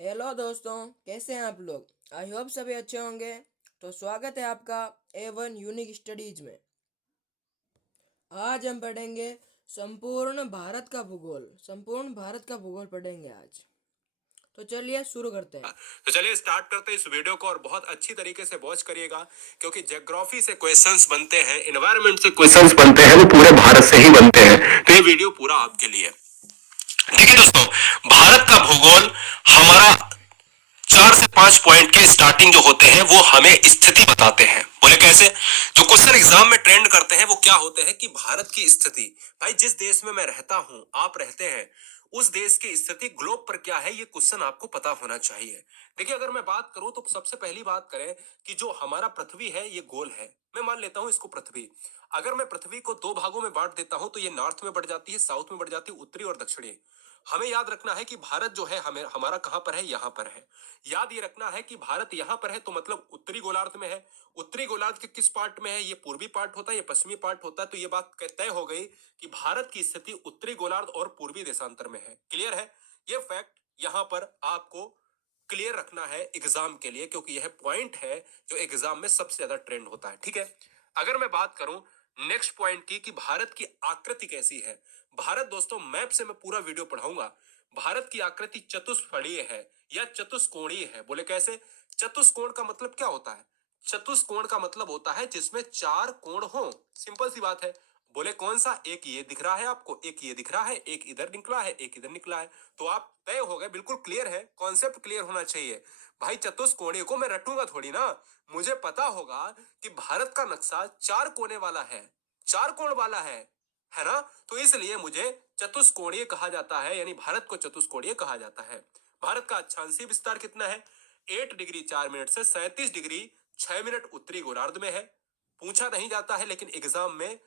Hello दोस्तों, कैसे हैं आप लोग। आई होप सभी अच्छे होंगे। तो स्वागत है आपका A1 यूनिक स्टडीज में। आज हम पढ़ेंगे संपूर्ण भारत का भूगोल पढ़ेंगे आज। तो चलिए शुरू करते हैं। तो चलिए स्टार्ट करते हैं इस वीडियो को और बहुत अच्छी तरीके से वॉच करिएगा क्योंकि ज्योग्राफी से क्वेश्चंस बनते हैं, एनवायरनमेंट से क्वेश्चंस बनते हैं, वो पूरे भारत से ही बनते हैं। तो ये वीडियो पूरा आपके लिए। ठीक है दोस्तों, भारत का भूगोल हमारा 4 से 5 पॉइंट के स्टार्टिंग जो होते हैं वो हमें स्थिति बताते हैं। बोले कैसे? जो क्वेश्चन एग्जाम में ट्रेंड करते हैं वो क्या होते हैं कि भारत की स्थिति, भाई जिस देश में मैं रहता हूं, आप रहते हैं, उस देश की स्थिति ग्लोब पर क्या है, ये क्वेश्चन आपको पता होना चाहिए। देखिए, अगर मैं बात करूं तो सबसे पहली बात करें कि जो हमारा पृथ्वी है ये गोल है। मैं मान लेता हूं इसको पृथ्वी। अगर मैं पृथ्वी को दो भागों में बांट देता हूं तो ये नॉर्थ में बढ़ जाती है, साउथ में बढ़ जाती है, उत्तरी और दक्षिणी। हमें याद रखना है कि भारत जो है हमें हमारा कहां पर है, यहां पर है। याद ये रखना है कि भारत यहां पर है तो मतलब उत्तरी गोलार्ध में है। उत्तरी गोलार्ध के किस पार्ट में है, ये पूर्वी पार्ट होता है, ये पश्चिमी पार्ट होता है। तो ये बात तय हो गई कि भारत की स्थिति उत्तरी गोलार्ध और पूर्वी देशांतर में है। क्लियर है? ये फैक्ट यहां पर आपको क्लियर रखना है एग्जाम के लिए, क्योंकि यह पॉइंट है जो एग्जाम में सबसे ज्यादा ट्रेंड होता है। ठीक है, अगर मैं बात करूं नेक्स्ट पॉइंट की कि भारत की आकृति कैसी है। भारत दोस्तों, मैप से मैं पूरा वीडियो पढ़ाऊंगा। भारत की आकृति चतुष्फलकीय है या चतुष्कोणीय है। बोले कैसे? चतुष्कोण का मतलब क्या होता है? चतुष्कोण का मतलब होता है जिसमें चार कोण हो। सिंपल सी बात है। बोले कौन सा? एक ये दिख रहा है आपको, एक ये दिख रहा है, एक इधर निकला है, एक इधर निकला है। तो आप तय हो गए, बिल्कुल क्लियर है, कॉन्सेप्ट क्लियर होना चाहिए। भाई चतुष्कोणीय को मैं रटूंगा थोड़ी ना। मुझे पता होगा कि भारत का नक्शा चार कोने वाला है, चार कोण वाला है ना। तो इसलिए मुझे चतुष्कोणीय कहा जाता है, यानी भारत को चतुष्कोणीय कहा जाता है। भारत का अक्षांशीय विस्तार कितना है? 8 डिग्री 4 मिनट से 37 डिग्री 6 मिनट उत्तरी गोलार्ध में है। पूछा नहीं जाता है लेकिन एग्जाम में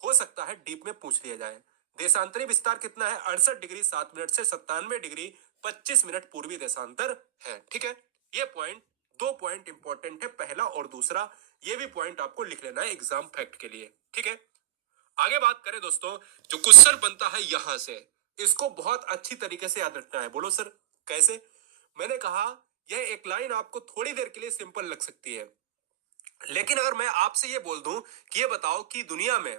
हो सकता है डीप में पूछ लिया जाए। देशांतरी विस्तार कितना है? 68 डिग्री 7 मिनट से 97 डिग्री 25 मिनट पूर्वी देशांतर है। ठीक है, ये पॉइंट, दो पॉइंट इंपॉर्टेंट है, पहला और दूसरा। ये भी पॉइंट आपको लिख लेना है एग्जाम फैक्ट के लिए। ठीक है, आगे बात करें दोस्तों, जो क्वेश्चन बनता है यहां से, इसको बहुत अच्छी तरीके से याद रखना है। बोलो सर कैसे? मैंने कहा यह एक लाइन आपको थोड़ी देर के लिए सिंपल लग सकती है, लेकिन अगर मैं आपसे यह बोल दूं कि ये बताओ कि दुनिया में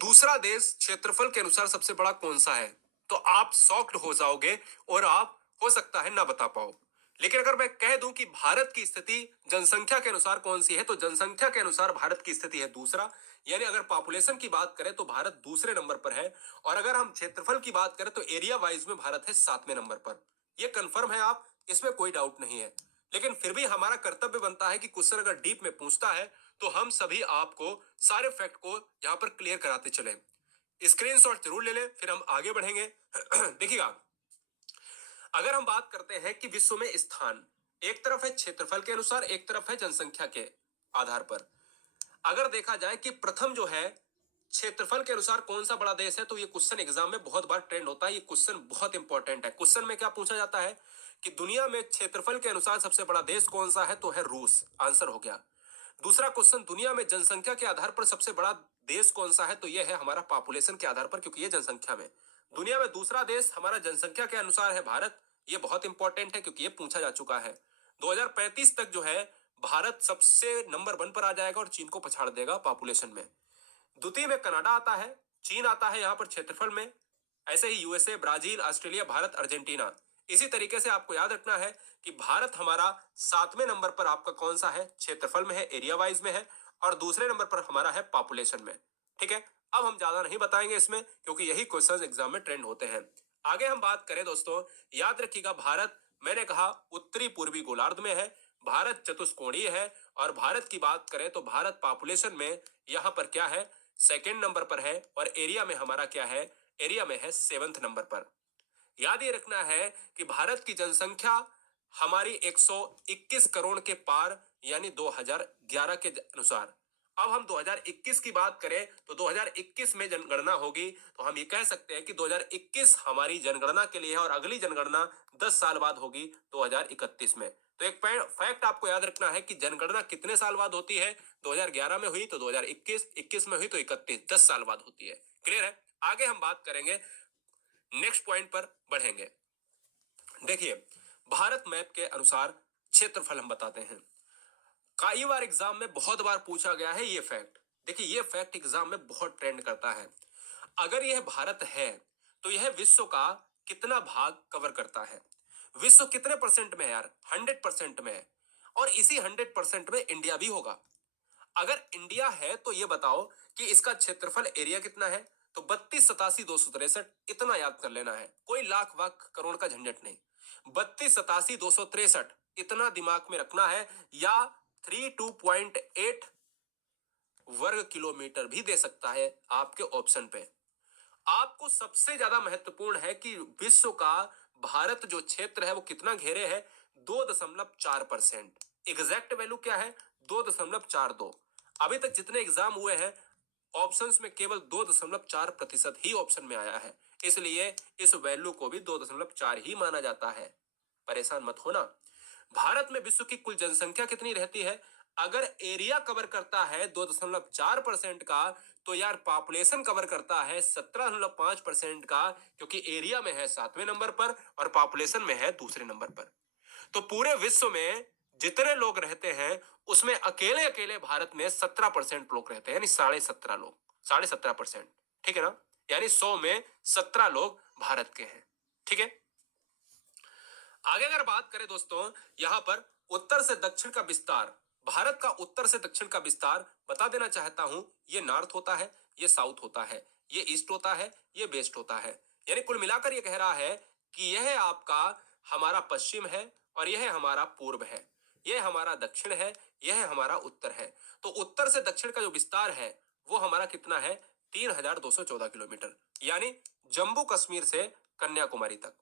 दूसरा देश क्षेत्रफल के अनुसार सबसे बड़ा कौन सा है, तो आप शॉक्ड हो जाओगे और आप हो सकता है ना बता पाओ। लेकिन अगर मैं कह दूं कि भारत की स्थिति जनसंख्या के अनुसार कौन सी है, तो जनसंख्या के अनुसार भारत की स्थिति है दूसरा। यानी अगर पॉपुलेशन की बात करें तो भारत दूसरे नंबर पर है। और अगर हम क्षेत्रफल की बात करें तो एरिया वाइज में भारत है 7वें नंबर पर। यह कंफर्म है, आप इसमें कोई डाउट नहीं है। लेकिन फिर भी हमारा कर्तव्य बनता है कि क्वेश्चन अगर डीप में पूछता है तो हम सभी आपको सारे फैक्ट को यहां पर क्लियर कराते चले। स्क्रीनशॉट जरूर ले लें, फिर हम आगे बढ़ेंगे। देखिएगा, अगर हम बात करते हैं कि विश्व में स्थान, एक तरफ है क्षेत्रफल के अनुसार, एक तरफ है जनसंख्या के आधार पर। अगर देखा जाए कि प्रथम जो है क्षेत्रफल के अनुसार कौन सा बड़ा देश है, तो ये क्वेश्चन एग्जाम में बहुत बार ट्रेंड होता है। ये क्वेश्चन बहुत इंपॉर्टेंट है। क्वेश्चन में क्या पूछा जाता है कि दुनिया में क्षेत्रफल के अनुसार सबसे बड़ा देश कौन सा है, तो है रूस। आंसर हो गया। दूसरा क्वेश्चन, दुनिया में जनसंख्या के आधार पर सबसे बड़ा देश कौन सा है, तो यह है हमारा पॉपुलेशन के आधार पर, क्योंकि ये जनसंख्या में। दुनिया में दूसरा देश हमारा जनसंख्या के अनुसार है भारत। ये बहुत इंपॉर्टेंट है क्योंकि ये पूछा जा चुका है। 2035 तक जो है भारत सबसे नंबर 1 पर आ जाएगा और चीन को पछाड़ देगा पॉपुलेशन में। द्वितीय में कनाडा आता है, चीन आता है यहाँ पर क्षेत्रफल में। ऐसे ही USA, Brazil, Australia, Bharat, Argentina. इसी तरीके से आपको याद रखना है कि भारत हमारा 7वें नंबर पर आपका कौन सा है, क्षेत्रफल में है, एरिया वाइज में है, और दूसरे नंबर पर हमारा है पॉपुलेशन में। ठीक है, अब हम ज्यादा नहीं बताएंगे इसमें क्योंकि यही क्वेश्चंस एग्जाम में ट्रेंड होते हैं। आगे हम बात करें दोस्तों, याद रखिएगा भारत, मैंने कहा उत्तरी पूर्वी गोलार्ध में है, भारत चतुष्कोणीय है। और भारत की बात करें तो भारत पॉपुलेशन में यहां पर क्या है, सेकेंड नंबर पर है। और एरिया में हमारा क्या है, एरिया में है 7वें नंबर पर। याद ये रखना है कि भारत की जनसंख्या हमारी 121 करोड़ के पार, यानी 2011 के अनुसार। अब हम 2021 की बात करें तो 2021 में जनगणना होगी, तो हम ये कह सकते हैं कि 2021 हमारी जनगणना के लिए है और अगली जनगणना 10 साल बाद होगी 2031 में। तो एक फैक्ट आपको याद रखना है कि जनगणना कितने साल बाद होती है, 2011 में हुई तो 2021, 21 में हुई तो 31, 10 साल बाद होती है। क्लियर है? आगे हम बात करेंगे, नेक्स्ट पॉइंट पर बढ़ेंगे। देखिए, भारत मैप के अनुसार क्षेत्रफल हम बताते हैं। कई बार एग्जाम में बहुत बार पूछा गया है ये फैक्ट। देखिए, ये फैक्ट एग्जाम में बहुत ट्रेंड करता है। अगर यह भारत है तो यह विश्व का कितना भाग कवर करता है? विश्व कितने परसेंट में है यार? 100% में है। और इसी 100% में इंडिया भी होगा। अगर इंडिया है तो ये बताओ कि इसका क्षेत्रफल एरिया कितना है? तो 32 87 263 इतना याद कर लेना है। कोई लाख वाख करोड़ का झंझट नहीं। 32 87 263 इतना दिमाग में रखना है, या 32.8 वर्ग किलोमीटर भी दे सकता है आपके ऑप्शन पे। आपको सबसे ज्यादा महत्वपूर्ण है कि विश्व का भारत जो क्षेत्र है वो कितना घेरे है? 2.4%। एग्जैक्ट वैल्यू क्या है? 2.42। अभी तक जितने एग्जाम हुए हैं ऑप्शंस में केवल 2.4% ही ऑप्शन में आया है, इसलिए इस वैल्यू को भी 2.4 ही माना जाता है। परेशान मत होना। भारत में विश्व की कुल जनसंख्या कितनी रहती है? अगर एरिया कवर करता है 2.4% का, तो यार पॉपुलेशन कवर करता है 17.5% का, क्योंकि एरिया में है 7वें नंबर पर और पॉपुलेशन में है दूसरे नंबर पर। तो पूरे विश्व में जितने लोग रहते हैं उसमें अकेले अकेले भारत में 17% लोग रहते हैं, यानी 17.5 लोग, 17.5%। ठीक है ना? यानी 100 में 17 लोग भारत के हैं। ठीक है, आगे अगर बात करें दोस्तों, यहां पर उत्तर से दक्षिण का विस्तार, भारत का उत्तर से दक्षिण का विस्तार बता देना चाहता हूं। ये नॉर्थ होता है, ये साउथ होता है, ये ईस्ट होता है, ये वेस्ट होता है। यानी कुल मिलाकर ये कह रहा है कि यह आपका हमारा पश्चिम है और यह हमारा पूर्व है, यह हमारा दक्षिण है, यह हमारा उत्तर है। तो उत्तर से दक्षिण का जो विस्तार है वो हमारा कितना है? 3214 किलोमीटर, यानी जम्मू कश्मीर से कन्याकुमारी तक।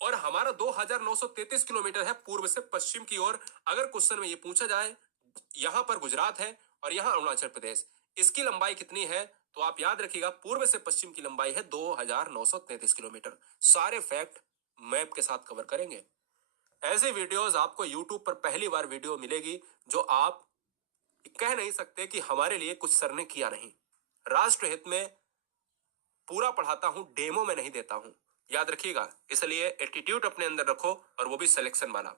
और हमारा 2933 किलोमीटर है पूर्व से पश्चिम की ओर। अगर क्वेश्चन में ये पूछा जाए, यहां पर गुजरात है और यहां अरुणाचल प्रदेश, इसकी लंबाई कितनी है? तो आप याद रखिएगा, पूर्व से पश्चिम की लंबाई है 2933 किलोमीटर। सारे फैक्ट मैप के साथ कवर करेंगे। ऐसे वीडियोस आपको यूट्यूब पर पहली बार वीडियो मिलेगी जो आप कह नहीं सकते कि हमारे लिए कुछ सर ने किया नहीं। राष्ट्र हित में पूरा पढ़ाता हूं, डेमो में नहीं देता हूं, याद रखिएगा। इसलिए एटीट्यूड अपने अंदर रखो, और वो भी सिलेक्शन वाला।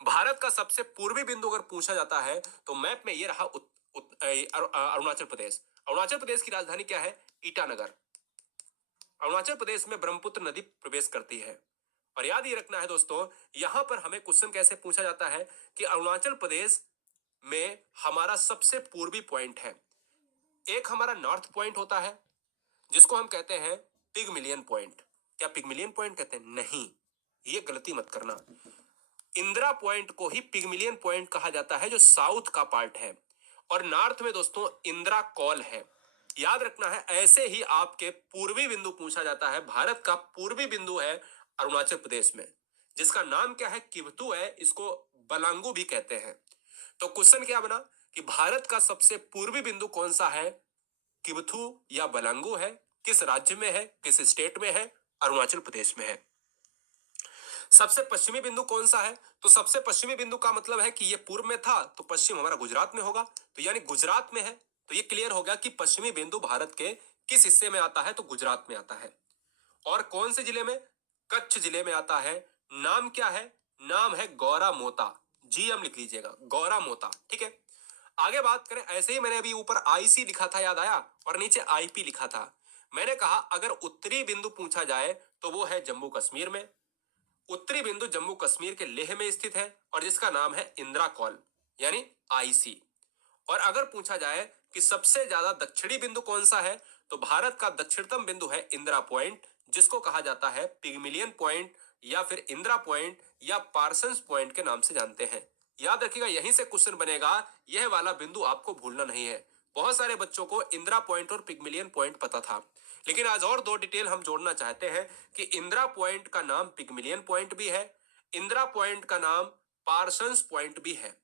भारत का सबसे पूर्वी बिंदु अगर पूछा जाता है तो मैप में ये रहा अरुणाचल प्रदेश। अरुणाचल प्रदेश की राजधानी क्या है? ईटानगर। अरुणाचल प्रदेश में ब्रह्मपुत्र नदी प्रवेश करती है। और याद ये रखना है दोस्तों, यहां पर हमें क्वेश्चन कैसे पूछा जाता है कि अरुणाचल प्रदेश में हमारा सबसे पूर्वी पॉइंट है। एक हमारा नॉर्थ पॉइंट होता है जिसको हम कहते हैं पिगमिलियन पॉइंट। क्या पिगमिलियन पॉइंट कहते हैं? नहीं, ये गलती मत करना। इंदिरा पॉइंट को ही पिगमिलियन पॉइंट कहा जाता है, जो साउथ का पार्ट है। और नॉर्थ में दोस्तों इंदिरा कॉल है। याद रखना है, ऐसे ही आपके पूर्वी बिंदु पूछा जाता है। भारत का पूर्वी बिंदु है अरुणाचल प्रदेश में, जिसका नाम क्या है? किवतु है। इसको बलांगू भी कहते हैं। तो क्वेश्चन क्या बना कि भारत का सबसे पूर्वी बिंदु कौन सा है? किवथु या बलांगू है। किस राज्य में है? किस स्टेट में है? अरुणाचल प्रदेश में है। सबसे पश्चिमी बिंदु कौन सा है? तो सबसे पश्चिमी बिंदु का मतलब है कि ये पूर्व में था तो पश्चिम हमारा गुजरात में होगा, तो यानी गुजरात में है। तो ये क्लियर हो गया कि पश्चिमी बिंदु भारत के किस हिस्से में आता है? तो गुजरात में आता है। और कौन से जिले में? कच्छ जिले में आता है। नाम क्या है? नाम है गौरा मोता। जीएम लिख लीजिएगा, गौरा मोता। ठीक है, आगे बात करें। ऐसे ही मैंने अभी ऊपर आईसी लिखा था, याद आया, और नीचे आईपी लिखा था। मैंने कहा अगर उत्तरी बिंदु पूछा जाए तो वो है जम्मू कश्मीर में। उत्तरी बिंदु जम्मू कश्मीर के लेह में स्थित है और जिसका नाम है इंदिरा कॉल, यानी आईसी। और अगर पूछा जाए कि सबसे ज्यादा दक्षिणी बिंदु कौन सा है, तो भारत का दक्षिणतम बिंदु है इंदिरा पॉइंट, जिसको कहा जाता है पिगमिलियन पॉइंट या फिर इंदिरा पॉइंट या पार्सन्स पॉइंट के नाम से जानते हैं। याद रखिएगा, यहीं से क्वेश्चन बनेगा। यह वाला बिंदु आपको भूलना नहीं है। बहुत सारे बच्चों को इंदिरा पॉइंट और पिगमिलियन पॉइंट पता था, लेकिन आज और दो डिटेल हम जोड़ना चाहते हैं कि इंदिरा पॉइंट का नाम पिगमिलियन पॉइंट भी है, इंदिरा पॉइंट का नाम पार्सन्स पॉइंट भी है।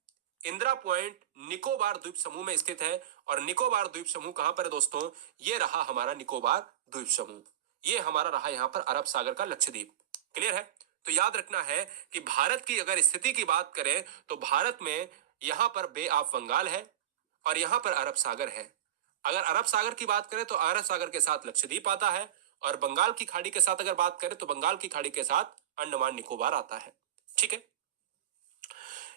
इंदिरा पॉइंट निकोबार द्वीप समूह में स्थित है। और निकोबार द्वीप समूह कहां पर है दोस्तों? ये रहा हमारा निकोबार द्वीप समूह। ये हमारा रहा यहां पर अरब सागर का लक्षद्वीप। क्लियर है? तो याद रखना है कि भारत की अगर स्थिति की बात करें तो भारत में यहां पर बे ऑफ बंगाल है और यहां पर अरब सागर है। अगर अरब सागर की बात करें तो अरब सागर के साथ लक्षद्वीप आता है और बंगाल की खाड़ी के साथ अगर बात करें तो बंगाल की खाड़ी के साथ अंडमान निकोबार आता है। ठीक है,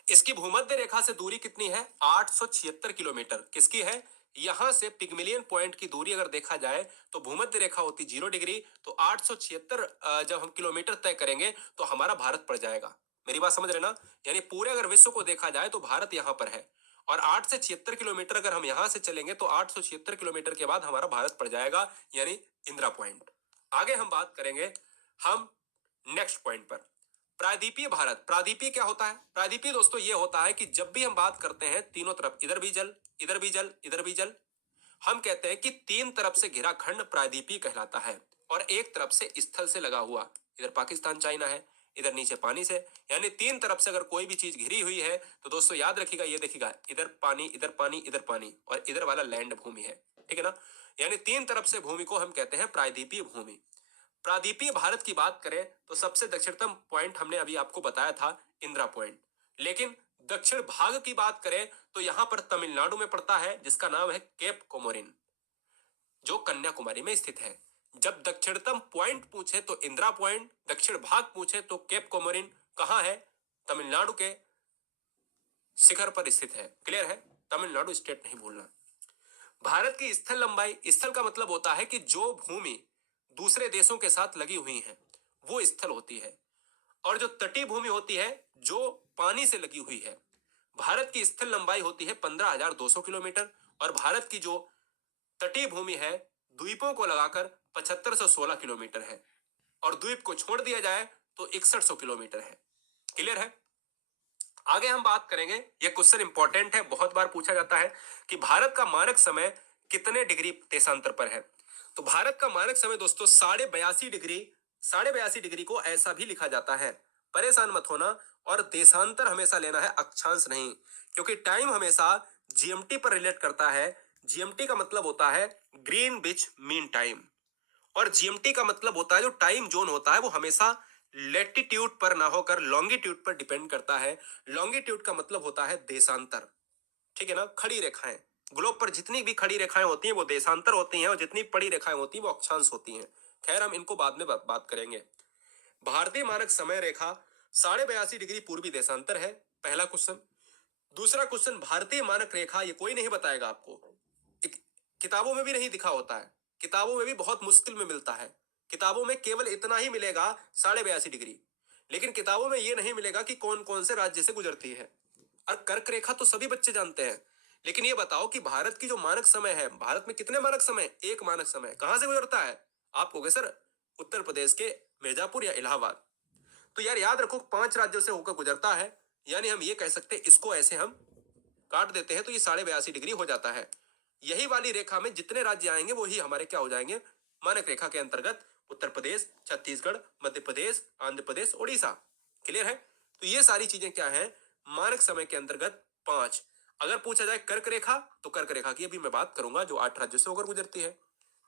इसकी भूमध्य रेखा से दूरी कितनी है? 876 किलोमीटर। किसकी है? यहां से पिग्मेलियन पॉइंट की दूरी अगर देखा जाए तो भूमध्य रेखा होती 0 डिग्री, तो 876 जब हम किलोमीटर तय करेंगे तो हमारा भारत पड़ जाएगा। मेरी बात समझ रहे ना? यानी पूरे अगर विश्व को देखा जाए तो भारत यहां पर है, और 8 से 76 किलोमीटर अगर हम यहां से चलेंगे तो 876 किलोमीटर के बाद हमारा भारत पड़ जाएगा, यानी इंदिरा पॉइंट। आगे हम बात करेंगे हम नेक्स्ट पॉइंट पर, प्रायद्वीपीय भारत। प्रायद्वीपीय क्या होता है? प्रायद्वीपीय दोस्तों ये होता है कि जब भी हम बात करते हैं तीनों तरफ, इधर भी जल, इधर भी जल, इधर भी जल, हम कहते हैं कि तीन तरफ से घिरा खंड प्रायद्वीपीय कहलाता है, और एक तरफ से स्थल से लगा हुआ, इधर पाकिस्तान चाइना है, इधर नीचे पानी से, यानी तीन तरफ से अगर कोई भी चीज घिरी हुई है तो दोस्तों याद रखिएगा, ये देखिएगा इधर पानी, इधर पानी, इधर पानी, और इधर वाला लैंड भूमि है। ठीक है ना? यानी तीन तरफ से भूमि को हम कहते हैं प्रायद्वीपीय भूमि। प्रायद्वीपीय भारत की बात करें तो सबसे दक्षिणतम पॉइंट हमने अभी आपको बताया था, इंदिरा पॉइंट। लेकिन दक्षिण भाग की बात करें तो यहां पर तमिलनाडु में पड़ता है, जिसका नाम है केप कोमोरिन, जो कन्याकुमारी में स्थित है। जब दक्षिणतम पॉइंट पूछे तो इंदिरा पॉइंट, दक्षिण भाग पूछे तो केप कोमोरिन। कहां है? तमिलनाडु के शिखर पर स्थित है। क्लियर है? तमिलनाडु स्टेट नहीं भूलना। भारत की स्थल लंबाई, स्थल का मतलब होता है कि जो भूमि दूसरे देशों के साथ लगी हुई है वो स्थल होती है, और जो तटीय भूमि होती है जो पानी से लगी हुई है। भारत की स्थल लंबाई होती है 15,200 किलोमीटर, और भारत की जो तटीय भूमि है द्वीपों को लगाकर 7516 किलोमीटर है, और द्वीप को छोड़ दिया जाए तो 6100 किलोमीटर है। क्लियर है? आगे हम बात करेंगे, यह क्वेश्चन इंपॉर्टेंट है, बहुत बार पूछा जाता है कि भारत का मानक समय कितने डिग्री देशांतर पर है। तो भारत का मानक समय दोस्तों 82.5 डिग्री, 82.5 डिग्री को ऐसा भी लिखा जाता है, परेशान मत होना। और देशांतर हमेशा लेना है, अक्षांश नहीं, क्योंकि टाइम हमेशा जीएमटी पर रिलेट करता है। जीएमटी का मतलब होता है ग्रीनविच मीन टाइम, और जीएमटी का मतलब होता है जो टाइम जोन होता है वो हमेशा लेटिट्यूड पर ना होकर लॉन्गिट्यूड पर डिपेंड करता है। लॉन्गिट्यूड का मतलब होता है देशांतर। ठीक है ना? खड़ी रेखाएं, ग्लोब पर जितनी भी खड़ी रेखाएं होती हैं वो देशांतर होती हैं, और जितनी पड़ी रेखाएं होती हैं वो अक्षांश होती हैं। खैर हम इनको बाद में बात करेंगे। भारतीय मानक समय रेखा 82.5 डिग्री पूर्वी देशांतर है, पहला क्वेश्चन। दूसरा क्वेश्चन, भारतीय मानक रेखा, ये कोई नहीं बताएगा आपको, किताबों में भी नहीं दिखा होता है, किताबों में भी बहुत मुश्किल में मिलता है। किताबों में केवल इतना ही मिलेगा 82.5 डिग्री, लेकिन किताबों में ये नहीं मिलेगा कि कौन कौन से राज्य से गुजरती है। और कर्क रेखा तो सभी बच्चे जानते हैं, लेकिन ये बताओ कि भारत की जो मानक समय है, भारत में कितने मानक समय? एक मानक समय। कहां से गुजरता है? आप कहोगे सर उत्तर प्रदेश के मिर्जापुर या इलाहाबाद। तो यार याद रखो 5 राज्यों से होकर गुजरता है, यानी हम ये कह सकते हैं, इसको ऐसे हम काट देते हैं तो ये 82.5 डिग्री हो जाता है। यही वाली रेखा में जितने राज्य आएंगे वही हमारे क्या हो जाएंगे? मानक रेखा के अंतर्गत उत्तर प्रदेश, छत्तीसगढ़, मध्य प्रदेश, आंध्र प्रदेश, उड़ीसा। क्लियर है? तो ये सारी चीजें क्या है? मानक समय के अंतर्गत 5। अगर पूछा जाए कर्क रेखा, तो कर्क रेखा की अभी मैं बात करूंगा, जो 8 राज्यों से होकर गुजरती है।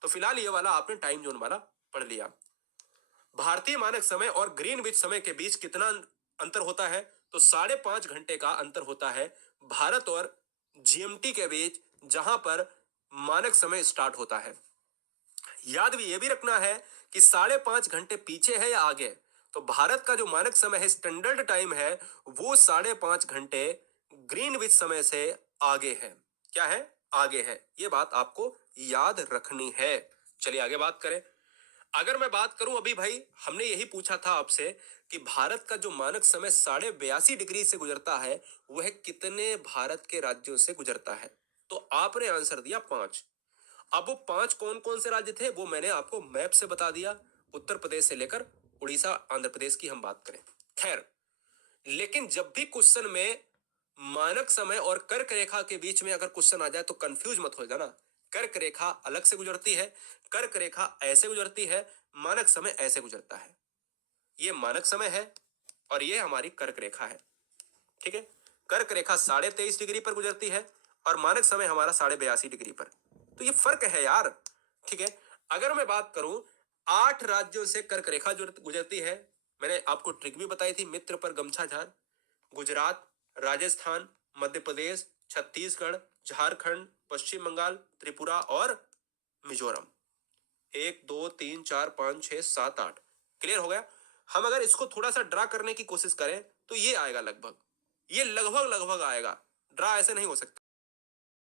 तो फिलहाल ये वाला आपने टाइम जोन वाला पढ़ लिया। भारतीय मानक समय और ग्रीनविच समय के बीच कितना अंतर होता है? तो 5.5 घंटे का अंतर होता है भारत और जीएमटी के बीच, जहां पर मानक समय स्टार्ट होता है। याद भी ये भी रखना है कि 5.5 घंटे पीछे है या आगे। तो भारत का जो मानक समय है, स्टैंडर्ड टाइम है, वो 5.5 घंटे ग्रीनविच समय से आगे है। क्या है? आगे है। ये बात आपको याद रखनी है। चलिए आगे बात करें। अगर मैं बात करूं, अभी भाई हमने यही पूछा था आपसे कि भारत का जो मानक समय 82.5 डिग्री से गुजरता है वह कितने भारत के राज्यों से गुजरता है? तो आपने आंसर दिया 5। अब वो 5 कौन कौन से राज्य थे वो मैंने आपको मैप से बता दिया, उत्तर प्रदेश से लेकर उड़ीसा, आंध्र प्रदेश की हम बात करें। खैर, लेकिन जब भी क्वेश्चन में मानक समय और कर्क रेखा के बीच में अगर क्वेश्चन आ जाए तो कंफ्यूज मत हो जाना। कर्क रेखा अलग से गुजरती है, कर्क रेखा ऐसे गुजरती है, मानक समय ऐसे गुजरता है। ये मानक समय है और ये हमारी कर्क रेखा है। ठीक है? कर्क रेखा 23.5 डिग्री पर गुजरती है और मानक समय हमारा 82.5 डिग्री पर। तो ये फर्क है यार। ठीक है? अगर मैं बात करूं, 8 राज्यों से कर्क रेखा गुजरती है। मैंने आपको ट्रिक भी बताई थी, मित्र पर गमछा झार। गुजरात, राजस्थान, मध्य प्रदेश, छत्तीसगढ़, झारखंड, पश्चिम बंगाल, त्रिपुरा और मिजोरम। 1 2 3 4 5 6 7 8। क्लियर हो गया। हम अगर इसको थोड़ा सा ड्रा करने की कोशिश करें तो ये आएगा लगभग, ये लगभग लगभग आएगा, ड्रा ऐसे नहीं हो सकता।